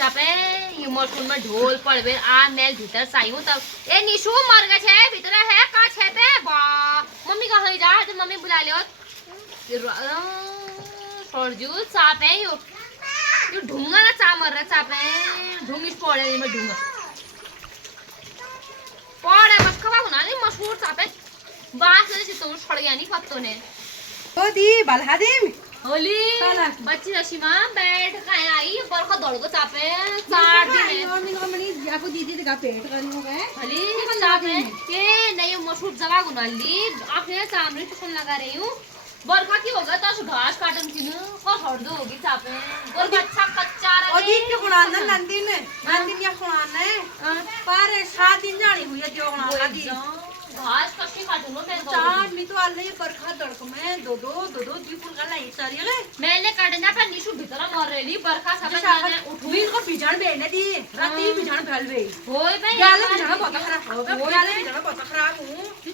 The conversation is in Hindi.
चापे ये मशरूम में ढोल पड़वे आ मेल भीतर साइयो तब ए निशु मर गए छे भीतर है का छे पे बा मम्मी का होई जा तो मम्मी बुला लियो सरजू चापे यो ढूंगा ना चा मर रहा चापे ढूंगिस पड़े में ढूंगा पड़े बस खबा होना नहीं मशहूर चापे बात से तुम छड़ गया नहीं पत्तों ने ओ दी बलहादिम होली बच्ची रशीमा बैठ कहाँ आई बरखा दौड़ को चापे 4 दिन है और मिनो मनी आपको दीदी का पेट करनी हो गए होली चापे के नहीं मशहूर जगह गुनाली आपने सामने ट्यूशन लगा रही हूँ बरखा की होगा तो घास काटन की न को छोड़ दो होगी चापे और बच्चा कच्चा रहे ओ दी के खुणाना नंदिन या खुणाना है पर 7 दिन जानी हुई है जो खुणाना दी घास कच्ची काटूं लो मैं चार मी तो आले बरखा दड़क में दो दी फुल का लाई सारी रे मैंने काटना पर निशु भीतर मर रही बरखा सब मैंने उठवी को बिजान बेने दी राती बिजान भेल बे होय भाई गाले बिजान बहुत खराब हो गया गाले बिजान बहुत खराब हूं